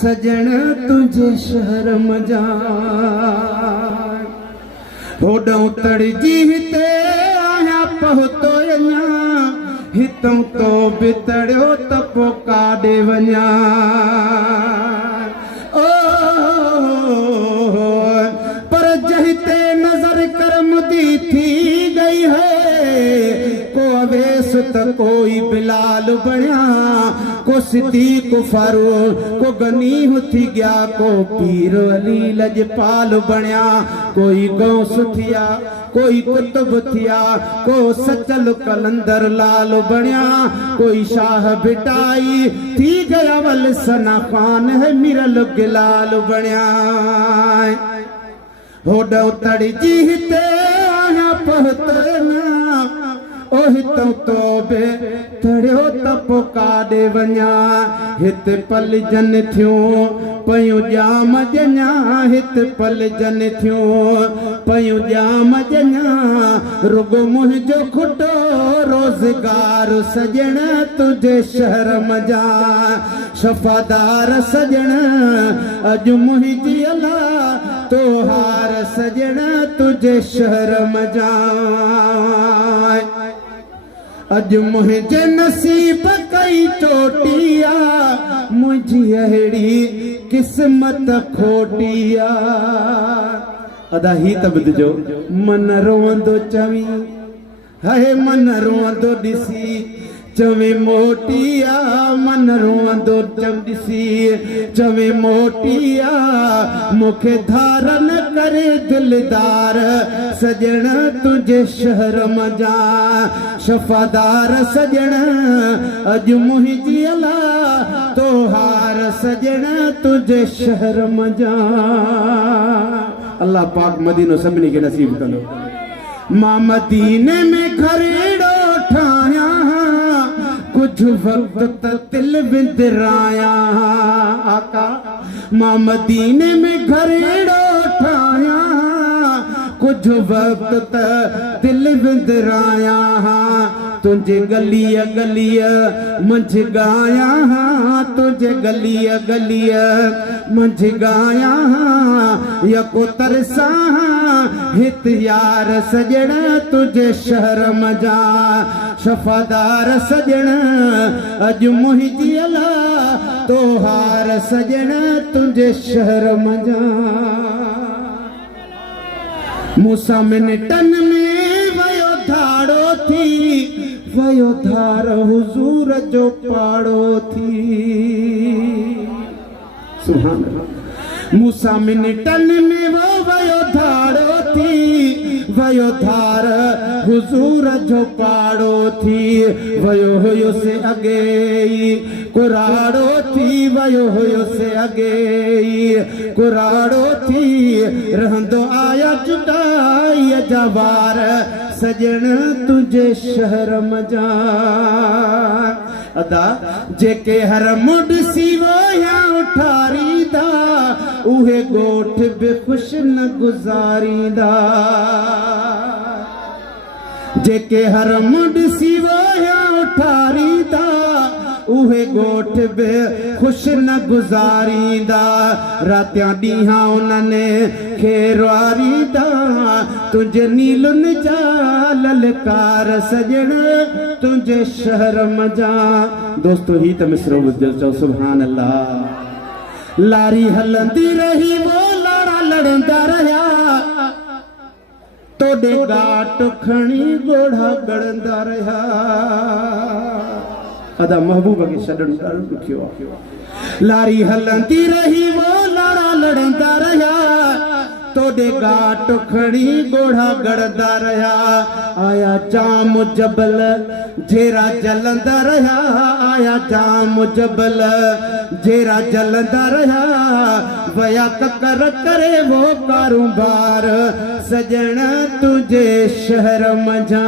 सजण तुझे शहर मजा होॾऊं तड़जी हिते आया पहुतो अञा हितों तो बि तड़ियो त पोइ काॾे वञा ओ पर जहिते नज़र करम दी थी गई है को अवेस त कोई बिलाल बणिया को सिद्दीक फारूक को गनी थी गया को पीर अली लजपाल बणिया कोई गौस थिया कोई कुतुब थिया को सचल कलंदर लाल बणिया कोई शाह बिटाई थी गया वल सना खान है मिरल गिलाल बणिया होॾो तड़जी हिते आया पहुतना ओ हितों तो बे तड़ियो त पोइ काॾे वञा हिते पलजन थियूं पयूं जाम ॼञा हिते पलजन थियूं पयूं जाम ॼञा रुगो मुंहिंजो खुटो रोज़गार सजण तुझे शहर मजा शफ़ादार सजण अॼु मुंहिंजी अला तोहार सजण तुझे शहर मजा अॼु मुंहिंजे नसीब कई चोटिया मुंहिंजी अहिड़ी क़िस्मत खोटिया अदा ही त ॿुधिजो मन रोअंदो चवी हाय मन रोअंदो ॾिसी चवे मोटिया मन रोअंदो ॾिसी चवे मोटिया मूंखे धारन करे दिलदार सजण तुझे शहर मजा शफ़ादार सजण अॼु मुंहिंजी अला तोहार सजण तुझे शहर मजा अल्लाह पाक मदीनो सभिनी खे नसीब कंदो मां मदीने में घरेड़ो ठाहियां कुछ वक्त तिल विंदराया आका मां मदीने में घरेड़ो ठाहियां कुछ वक्त दिल विंदराया तुझे गलिया गलिया मंझ गाया तुझे गलिया गलिया मंझ गाया यको तरसा हित यार सजण तुझे शहर मजा शफ़ादार सजण अॼु मुंहिंजी अला तोहार सजण तुझे शहर मजा मूसा मिनटन में वयो धाड़ो थी वयो धार हुजूर जो पाड़ो थी सुभान अल्लाह मूसा मिनटन में वो वयो धाड़ो थी वयो धार हुजूर जो पाड़ो थी वयो हुयो से अगे कुराड़ो थी वयो हुयो से अगे कुराड़ो थी रहंदो आया जुदाई जवार सजण तुझे शहर मजा अदा जेके हर मुड सीवो या उठारीदा उहे गोठ बि खुश न गुज़ारींदा जेके हर मुड सीवो या उठारीदा उहे गोठ बि खुश न गुज़ारींदा रातियां ॾींहां उन्हनि खेरवारींदा तुंहिंजे नीलुनि जा ललकार सजण तुंहिंजे शहर मजा दोस्तो ही त मिसरो ॿुधो चओ सुभान अल्लाह लारी हलंदी रही वो लाड़ा लड़ंदा रहिया तोॾे घाट खणी ॻोढ़ा ॻड़ंदा रहिया अदा महबूब खे छॾणु ॾाढो ॾुखियो आहे लारी हलंदी रही वो लाड़ा लड़ंदा रहिया तोॾे घाट खणी ॻोढ़ा ॻड़ंदा रहिया आया जाम जबल जेरा जलंदा रहिया आया जाम जबल जेरा जलंदा रहिया वया ककर करे वो कारोबार सजण तुझे शहर मजा